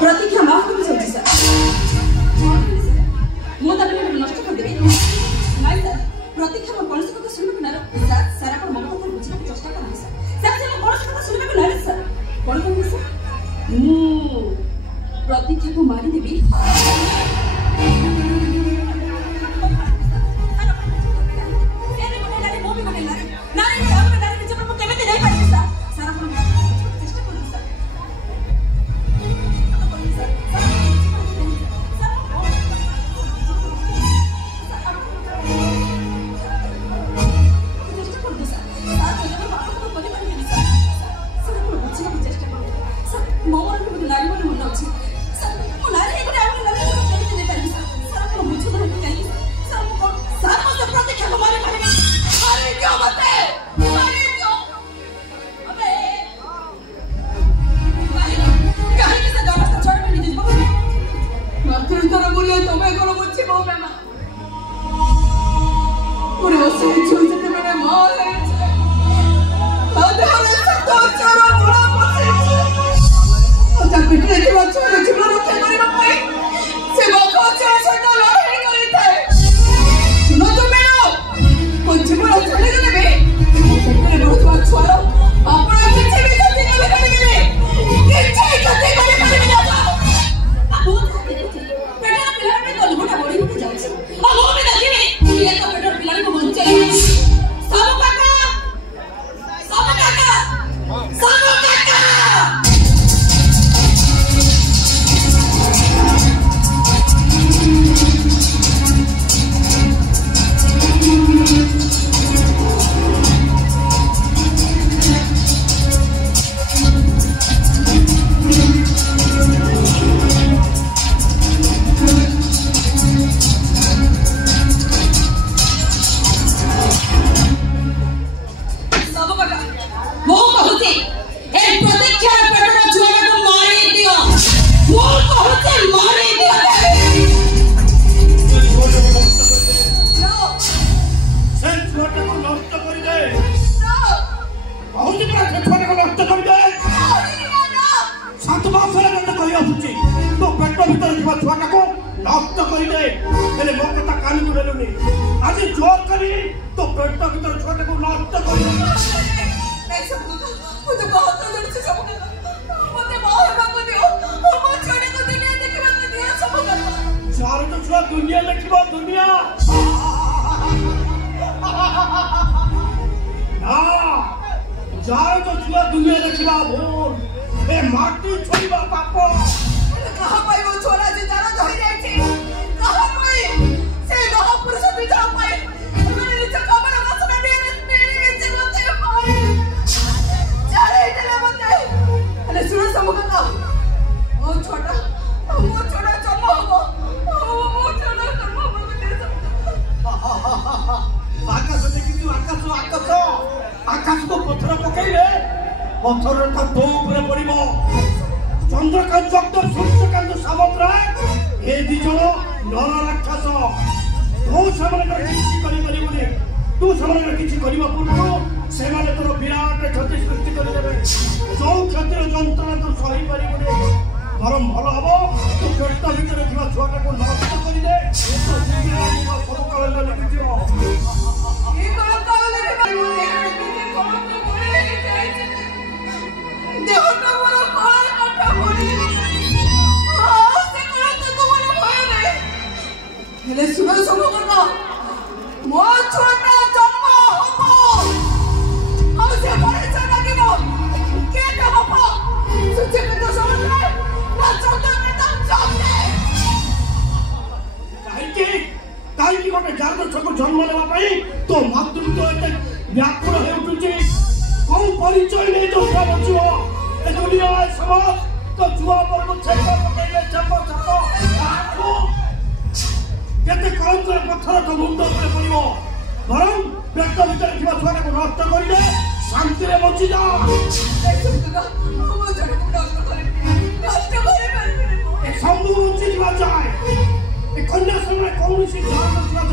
प्रतीक्षा माफ कर जाउछि सर मो त पेट नष्ट कर देबे नाइ सर प्रतीक्षा म कोन कथा सुनिबे ना सर सर अपन मो कथा बुझिबे चेष्टा करबे सर सर से कोन कथा सुनिबे ना सर कोन कहबे सर प्रतीक्षा को मारी देबी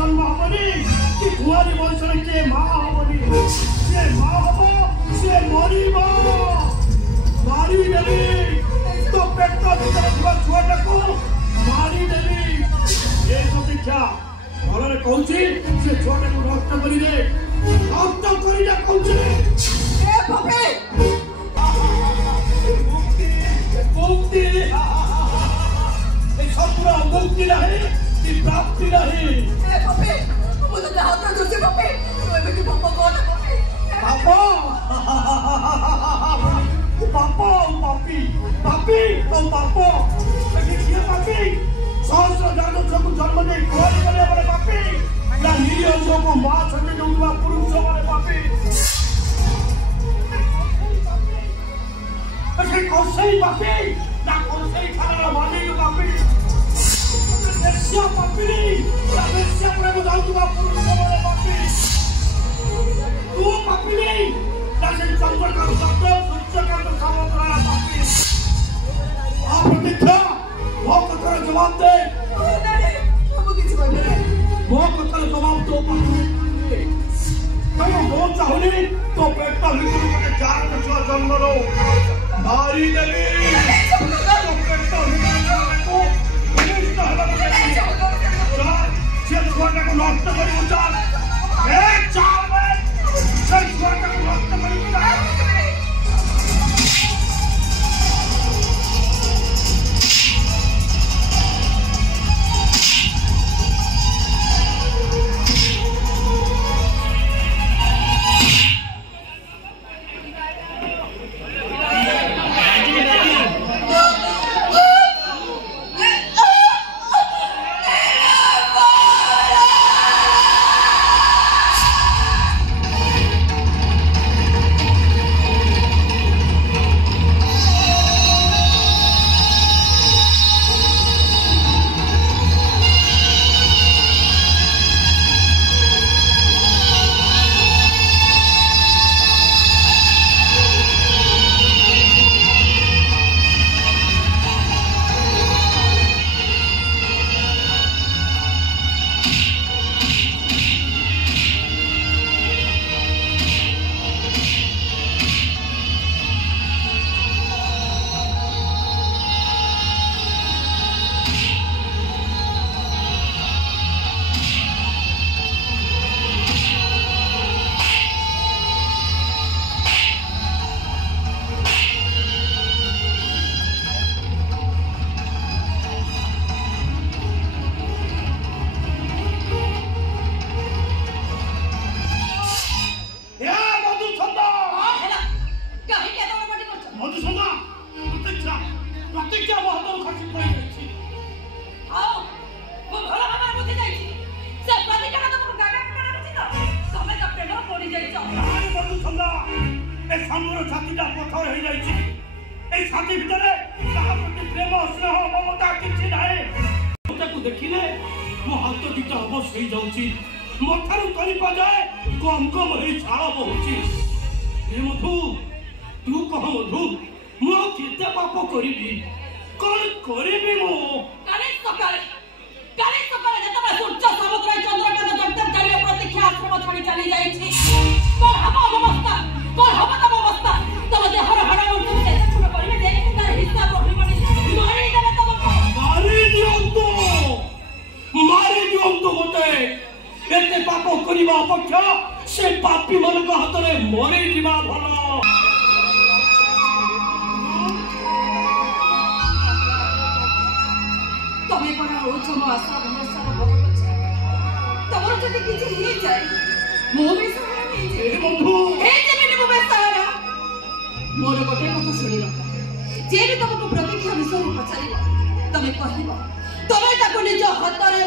जन्म हबनी कि कुआरी वंशर के माँ हबनी से माँ हबो से मरिबो मारी देली तो पेट भीतर कहूची से छोटे को रक्त करी दे कहूची ए बापे मुक्ति ए सबरा मुक्ति नहीं कि प्राप्ति नहीं ए बापे मुझे हाथ जोड़ से बापे तो मैं भी पापा को ना बापे पापा पापा पापी पापी तो पापा देखिए पापी सहस्र जानो सब जन्म दे कोई करे बड़े पापी ना निरीह को मां छटे जोवा पुरुष बड़े पापी ऐसे कौशल पापी ना कौशल खाना वाली पापी देशिया पापी ना देशिया प्रेम जाऊवा पुरुष बड़े पापी तू पापी नहीं ना से चंद्र का शब्द सूर्य का तो समुद्र पापी आप देखा वो कतर जवाब दे वो कतर जवाब दो तुम वो चाहोनी तो पेटा भीतर के चार बच्चा जन्म लो मारी देवी तो पेटा भीतर को पुलिस का हला चार से छुआने को नष्ट करी उचार एक चार में से छुआने को नष्ट करी उचार जे भी तुमको प्रतीक्षा विषय पचार तमें कह तमें निज हाथ में